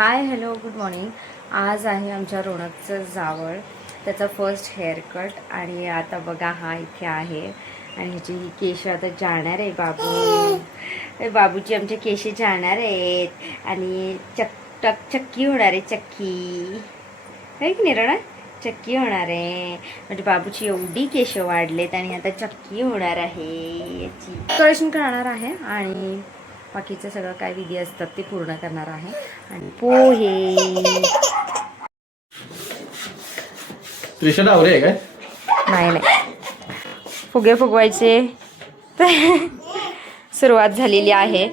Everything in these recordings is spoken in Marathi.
Hi hello good morning. आज आहे आमच्या रोनकचं जावळ, त्याचा फर्स्ट हेअरकट. आणि आता बघा हा इथे आहे आणि ह्याची केश आता जाणार आहे. बाबूची आमचे केश जाणार आहेत आणि चक्की होणार आहे. चक्की आहे की नाही रोनक? चक्की होणार आहे. म्हणजे बाबूची एवढी केश वाढलेत आणि आता चक्की होणार आहे. याची डेकोरेशन करणार आहे आणि बाकीचं सगळं काय विधी असतात ते पूर्ण करणार आहे. आणि पोहे त्रिशा आहे काय? नाही फुगे फुगवायचे सुरुवात झालेली आहे.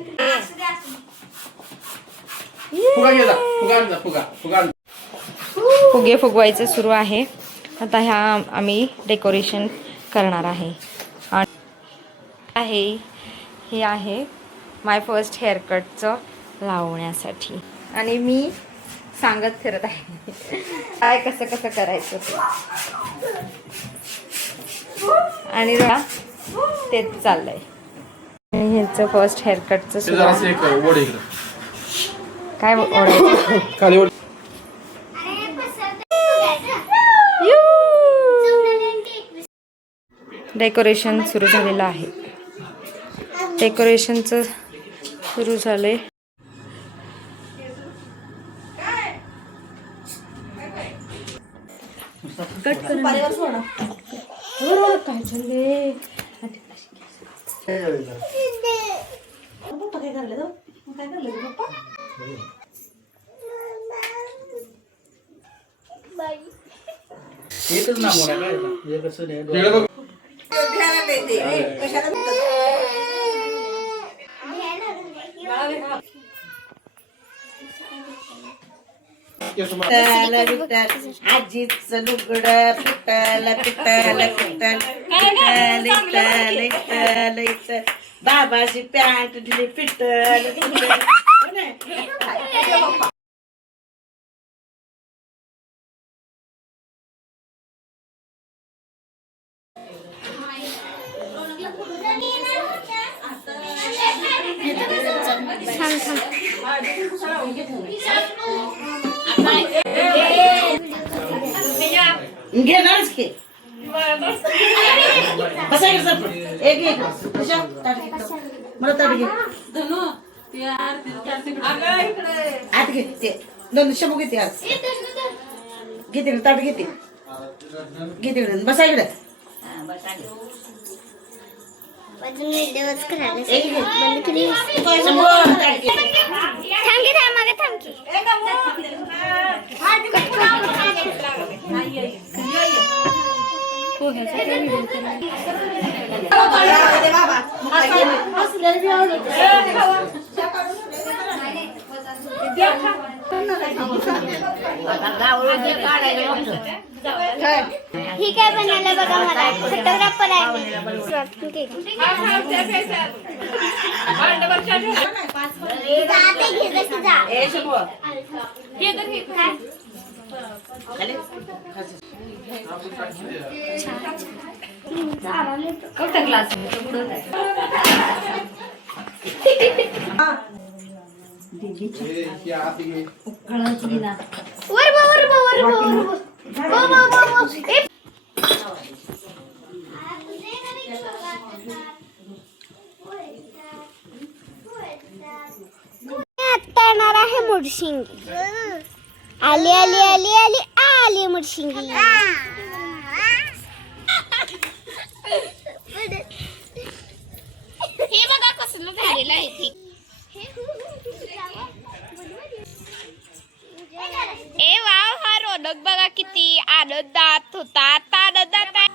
फुगे फुगवायचे सुरू आहे. आता ह्या आम्ही डेकोरेशन करणार आहे. आणि हे आहे माय फर्स्ट हेअरकटचं लावण्यासाठी आणि मी सांगत फिरत आहे काय कसं कसं करायचं आणि तेच चाललंय. आणि ह्याचं फर्स्ट हेअरकटचं सुरू आहे. काय ओढायचं डेकोरेशन सुरू झालेलं आहे. डेकोरेशनचं सुरू झालंय. कट कर काय झाले एकच नाव आहे काय? एकच नाही. आजीच लुगड पिटल पिटल पिटल पिटल पिटल पिटल बाबाची पॅन्ट दिली पिटल पिटल. घेणारच की बसायचं एक एक मला ताट घे आत घे ते दोन शंभू घेते आज घेते ताट घेते घेते बसायकडे ही काय बनायला बघा मला फोटोग्राफर आहे. आता येणार आहे मुडशिंगी. आली आली आली आली आली मुडशिंगी. हे बघा कसलं झालेलं आहे ते. ए वाव, हा रोनक बघा किती आनंदात होता. आता आनंदात आहे.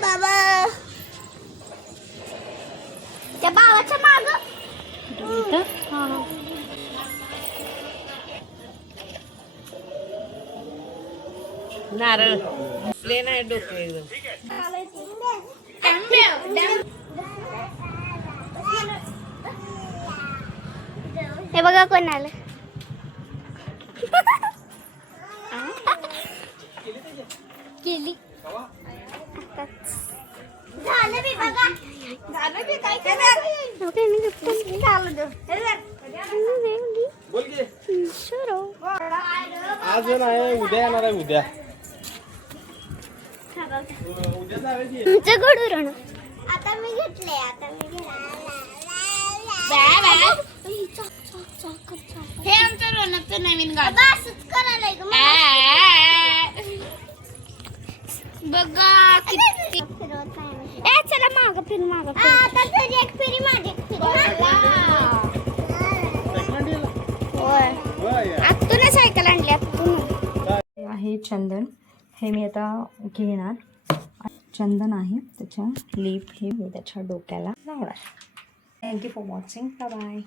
बाबा त्या बाबाच्या माग नारळ प्लेन आहे डोकं एकदम. हे बघा कोण आलं. केली झालं बी बघा. ओके, मी घेतलं. चालू दे. बोल की. सुरू. आज नाही उद्या येणार आहे उद्या. उद्या जायची. तुमचं घडून आता मी घेतले. आता मी हे आमचं रोनकचं नवीन गाणं. असंच करायला बघा किती चला माग फिर आता तरी एक फेरी मागे आत्तून सायकल आणली आत्तून. हे आहे चंदन. हे मी आता घेणार. चंदन आहे, त्याच्या लीप हे मी त्याच्या डोक्याला लावणार. Thank you for watching. Bye bye.